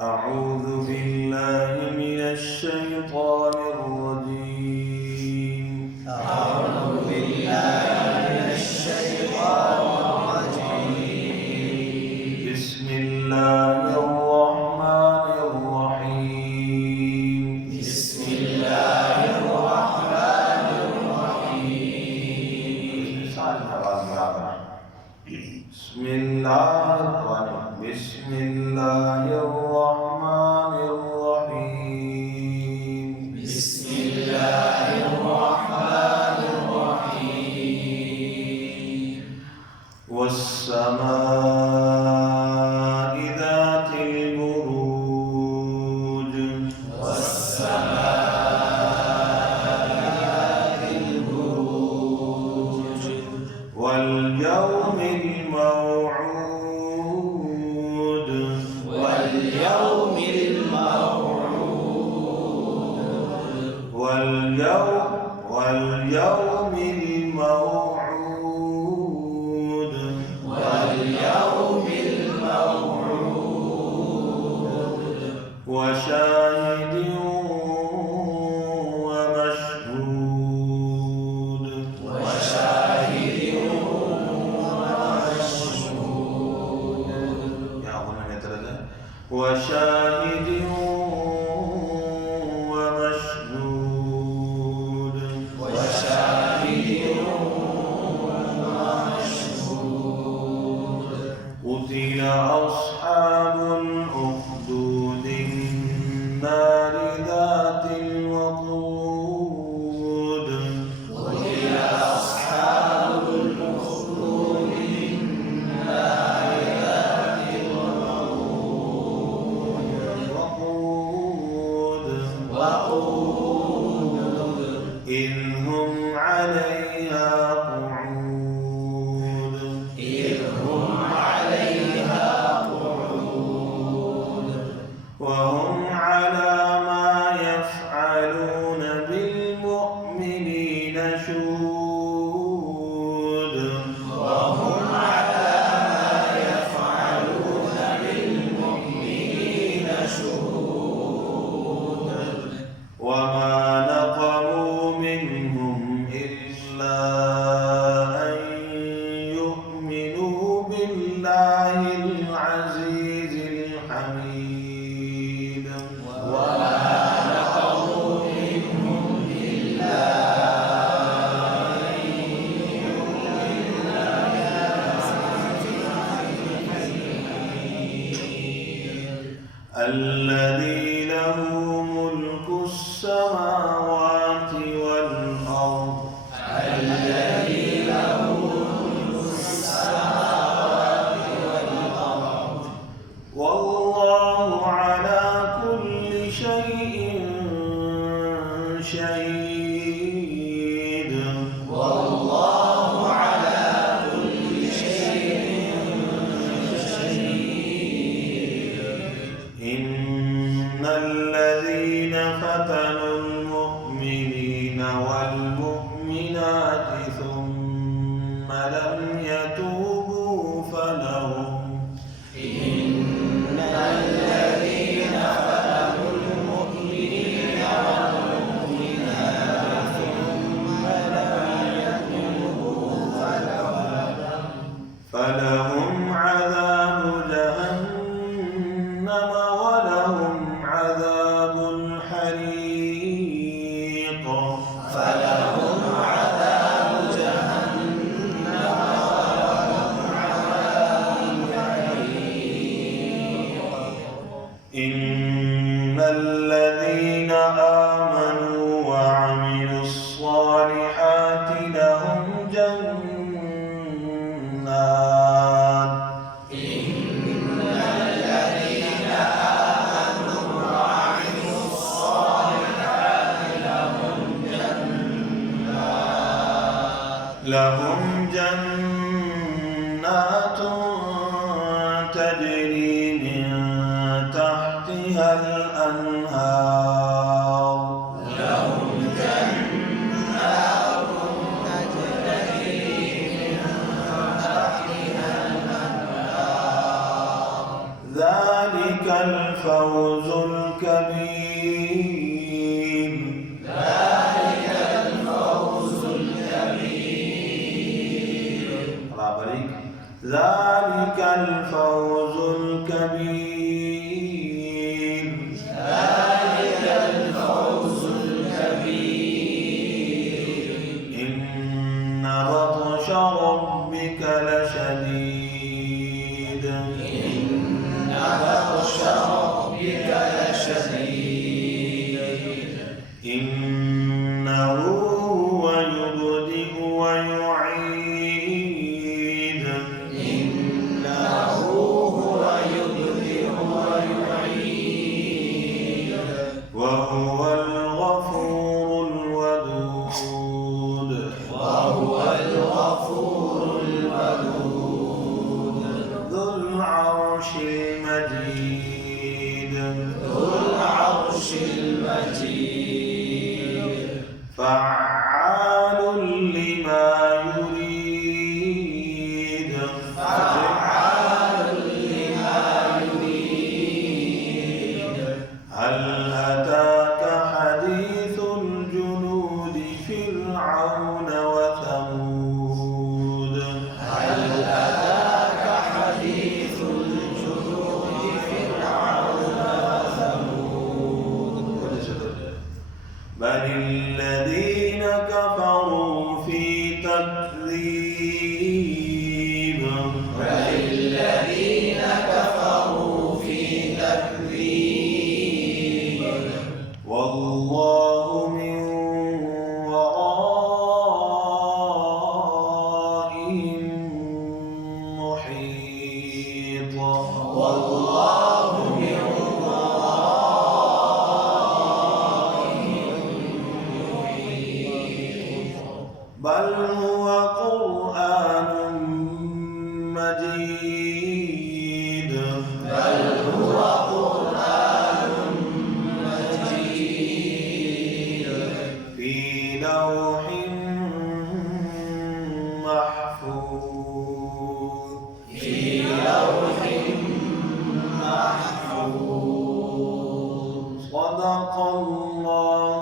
أعوذ بالله من الشيطان الرجيم. أعوذ بالله من الشيطان الرجيم. بسم الله الرحمن الرحيم. بسم الله الرحمن الرحيم. بسم الله الرحمن بسم الله الرحمن الرحيم. بسم الله الرحمن الرحيم. والسماء ذات البروج. والسماء ذات البروج. واليوم الموعود. واليوم الموعود. واليوم الموعود. واليوم الموعود. وشاهد ومشهود. وشاهد ومشهود. يا أخونا نترجم. وشاهد ومشهود. وشاهد ومشهود. قتل أصحاب الأخدود النار ذات الوقود. قتل أصحاب الأخدود النار ذات وقود. إذ هم عليها قعود. إذ هم عليها قعود. وهم على ما يفعلون بالمؤمنين شهود. وهم على ما يفعلون بالمؤمنين شهود. وما نقموا منهم إلا أن يؤمنوا بالله العزيز الحميد. وما نقموا منهم إلا أن يؤمنوا بالله الذي له ملك السماوات والأرض. الذي له ملك السماوات والأرض. والله على كل شيء شهيد. والله على كل شيء شهيد. إن الذين فتنوا المؤمنين والمؤمنات ثم لم يتوبوا فلهم إن الذين فتنوا المؤمنين والمؤمنات ثم لم يتوبوا فلهم عذاب جهنم ولهم عذاب الحريق. فلهم عذاب جهنم ولهم عذاب الحريق. إن الذين آمنوا وعملوا الصالحات لهم جنات. إن الذين آمنوا وعملوا الصالحات لهم جنات تجري من تحتها الأنهار. لهم جنات تجري من تحتها الأنهار. ذلك الفوز الفوز الكبير. ذلك الفوز الكبير. الله يبارك. ذلك الفوز الكبير. ذلك الفوز الكبير. إن بطش ربك لشديد. إن بطش ربك لشديد. إنه هو يبدئ ويعيد. إنه هو يبدئ ويعيد. وهو الغفور الودود. وهو الغفور الودود. ذو العرش المجيد. ذو العرش المجيد. فعال لما يريد. فعال لما يريد. هل أتاك حديث الجنود فرعون وثمود. هل أتاك حديث الجنود فرعون وثمود. بل الذين كفروا في تكذيب. بل الذين كفروا في تكذيب. والله من ورائهم محيط. والله من ورائهم محيط. بل هو قرآن مجيد. بل هو قرآن مجيد. في لوح محفوظ. في لوح محفوظ. صدق الله